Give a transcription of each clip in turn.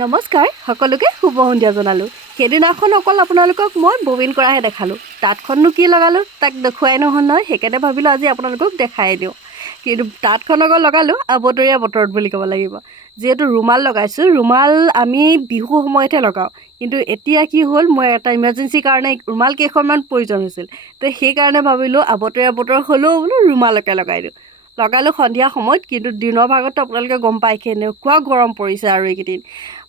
নমস্কাৰ সকলোকে শুভ সন্ধিয়া জনালোঁ। সেইদিনাখন অকল আপোনালোকক মই ববিন কৰাহে দেখালোঁ। তাঁতখননো কি লগালোঁ তাক দেখুৱাই নহ'ল নহয়, সেইকাৰণে ভাবিলোঁ আজি আপোনালোকক দেখাই দিওঁ। কিন্তু তাঁতখন অকল লগালোঁ আবতৰীয়া বতৰত বুলি ক'ব লাগিব। যিহেতু ৰুমাল লগাইছোঁ, ৰুমাল আমি বিহু সময়তহে লগাওঁ। কিন্তু এতিয়া কি হ'ল, মই এটা ইমাৰ্জেঞ্চিৰ কাৰণে ৰুমাল কেইখনমান প্ৰয়োজন হৈছিল। তো সেইকাৰণে ভাবিলোঁ আবতৰীয়া বতৰ হ'লেও বোলো ৰুমালকে লগাই দিওঁ। লগালোঁ সন্ধিয়া সময়ত, কিন্তু দিনৰ ভাগততো আপোনালোকে গম পায় কেনেকুৱা গৰম পৰিছে আৰু এইকেইদিন।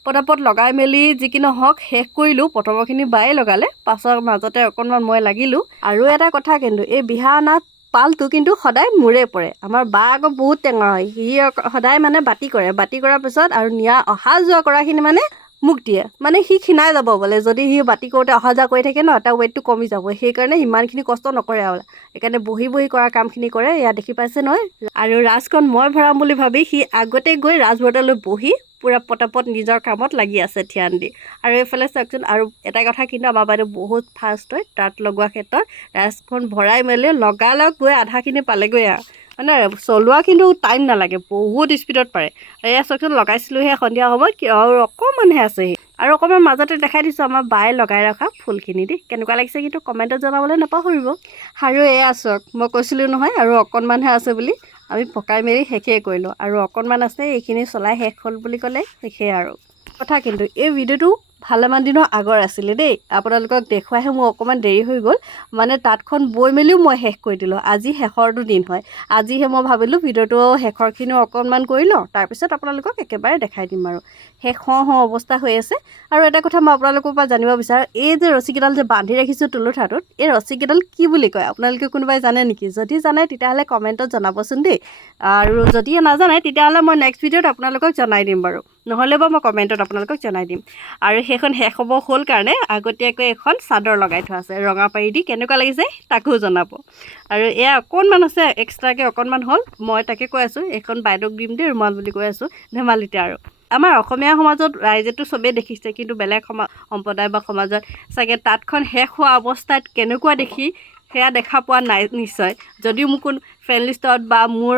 পটাপট লগাই মেলি যি কি নহওক শেষ কৰিলোঁ। প্ৰথমৰখিনি বায়ে লগালে, পাছৰ মাজতে অকণমান মই লাগিলোঁ। আৰু এটা কথা কিন্তু এই বিহা অনা পালটো কিন্তু সদায় মোৰে পৰে। আমাৰ বা আকৌ বহুত টেঙৰ হয়, সি সদায় মানে বাতি কৰে, বাতি কৰাৰ পিছত আৰু নিয়া অহা যোৱা কৰাখিনি মানে মোক দিয়ে। মানে সি ক্ষীণাই যাব বোলে যদি সি বাতি কৰোঁতে অহা যোৱা কৰি থাকে ন, তাৰ ৱেইটটো কমি যাব। সেইকাৰণে ইমানখিনি কষ্ট নকৰে আৰু সেইকাৰণে বহি বহি কৰা কামখিনি কৰে। এয়া দেখি পাইছে নহয়। আৰু ৰাজখন মই ভৰাম বুলি ভাবি সি আগতে গৈ ৰাজভৰ্তালৈ বহি পূৰা পটাপট নিজৰ কামত লাগি আছে ধ্যান দি। আৰু এইফালে চাওকচোন, আৰু এটা কথা কিন্তু আমাৰ বাইদেউ বহুত ফাষ্ট হয় তাঁত লগোৱা ক্ষেত্ৰত। ৰাজখন ভৰাই মেলি লগালগ গৈ আধাখিনি পালেগৈ আৰু মানে চলোৱা কিন্তু টাইম নালাগে, বহুত স্পীডত পাৰে। এয়া চাওকচোন, লগাইছিলোঁহে সন্ধিয়া সময়ত আৰু অকণমানহে আছেহি। আৰু অকণমান মাজতে দেখাই দিছোঁ আমাৰ বায়ে লগাই ৰখা ফুলখিনি দি কেনেকুৱা লাগিছে কিন্তু কমেণ্টত জনাবলৈ নাপাহৰিব। আৰু এয়া চাওক, মই কৈছিলোঁ নহয় আৰু অকণমানহে আছে বুলি। আমি পকাই মেলি শেষেই কৰিলোঁ আৰু অকণমান আছে, এইখিনি চলাই শেষ হ'ল বুলি ক'লে শেষেই আৰু। কথা কিন্তু এই ভিডিঅ'টো ভালেমান দিনৰ আগৰ আছিলে দেই, আপোনালোকক দেখুৱাইহে মোৰ অকণমান দেৰি হৈ গ'ল। মানে তাঁতখন বৈ মেলিও মই শেষ কৰি দিলোঁ। আজি শেষৰটো দিন হয়। আজিহে মই ভাবিলোঁ ভিডিঅ'টো শেষৰখিনিও অকণমান কৰি লওঁ, তাৰপিছত আপোনালোকক একেবাৰে দেখাই দিম আৰু। শেষ হওঁ অৱস্থা হৈ আছে। আৰু এটা কথা মই আপোনালোকৰ পৰা জানিব বিচাৰোঁ, এই যে ৰছীকেইডাল যে বান্ধি ৰাখিছোঁ তুলুঠাটোত, এই ৰছীকেইডাল কি বুলি কয় আপোনালোকে কোনোবাই জানে নেকি? যদি জানে তেতিয়াহ'লে কমেণ্টত জনাবচোন দেই। আৰু যদি নাজানে তেতিয়াহ'লে মই নেক্সট ভিডিঅ'ত আপোনালোকক জনাই দিম বাৰু, নহ'লে বাৰু মই কমেণ্টত আপোনালোকক জনাই দিম। আৰু সেইখন শেষ হ'ব হ'ল কাৰণে আগতীয়াকৈ এখন চাদৰ লগাই থোৱা আছে ৰঙা পাৰি দি, কেনেকুৱা লাগিছে তাকো জনাব। আৰু এয়া অকণমান আছে এক্সট্ৰাকৈ, অকণমান হ'ল। মই তাকে কৈ আছোঁ এইখন বাইদেউক দিম দেই ৰুমাল বুলি কৈ আছোঁ ধেমালিতে আৰু। আমাৰ অসমীয়া সমাজত ৰাইজেতো চবেই দেখিছে, কিন্তু বেলেগ সম্প্ৰদায় বা সমাজত চাগে তাঁতখন শেষ হোৱা অৱস্থাত কেনেকুৱা দেখি সেয়া দেখা পোৱা নাই নিশ্চয়। যদিও মোৰ কোন ফ্ৰেণ্ড লিষ্টত বা মোৰ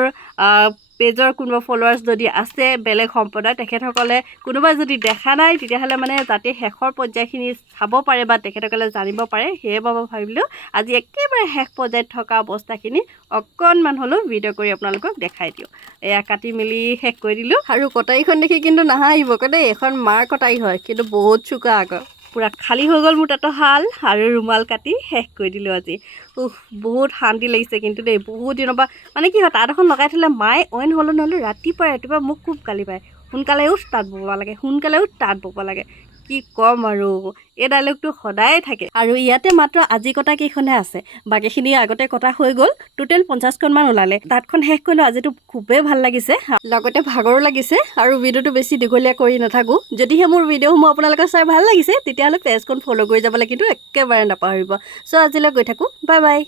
পেজৰ কোনোবা ফলোৱাৰ্ছ যদি আছে বেলেগ সম্প্ৰদায়, তেখেতসকলে কোনোবাই যদি দেখা নাই তেতিয়াহ'লে মানে যাতে শেষৰ পৰ্যায়খিনি চাব পাৰে বা তেখেতসকলে জানিব পাৰে, সেইবাবে ভাবিলোঁ আজি একেবাৰে শেষ পৰ্যায়ত থকা অৱস্থাখিনি অকণমান হ'লেও ভিডিঅ' কৰি আপোনালোকক দেখাই দিওঁ। এয়া কাটি মেলি শেষ কৰি দিলোঁ। আৰু কটাৰীখন দেখি কিন্তু নাহাঁহিব আকৌ দেই, এইখন মাৰ কটাৰী হয়, কিন্তু বহুত চোকা আকৌ। পূৰা খালী হৈ গ'ল মোৰ তাঁতৰ শাল আৰু ৰুমাল কাটি শেষ কৰি দিলোঁ আজি। বহুত শান্তি লাগিছে কিন্তু দেই, বহুত দিনৰ পৰা মানে কি হয়, তাঁত এখন লগাই থ'লে মায়ে অইন হ'লেও ৰাতিপুৱা মোক খুব গালি পায়, সোনকালে উঠ তাঁত ব'ব লাগে, সোনকালে উঠ তাঁত ব'ব লাগে। কি ক'ম আৰু, এই ডাইলগটো সদায়ে থাকে। আৰু ইয়াতে মাত্ৰ আজি কটা কেইখনহে আছে, বাকীখিনি আগতে কটা হৈ গ'ল। টোটেল 50খনমান ওলালে। তাঁতখন শেষ কৰিলোঁ। আজিতো খুবেই ভাল লাগিছে, লগতে ভাগৰো লাগিছে। আৰু ভিডিঅ'টো বেছি দীঘলীয়া কৰি নাথাকোঁ। যদিহে মোৰ ভিডিঅ'সমূহ আপোনালোকৰ চাই ভাল লাগিছে তেতিয়াহ'লে পেজখন ফ'ল' কৰি যাবলৈ কিন্তু একেবাৰে নাপাহৰিব। চ' আজিলৈ গৈ থাকোঁ, বাই বাই।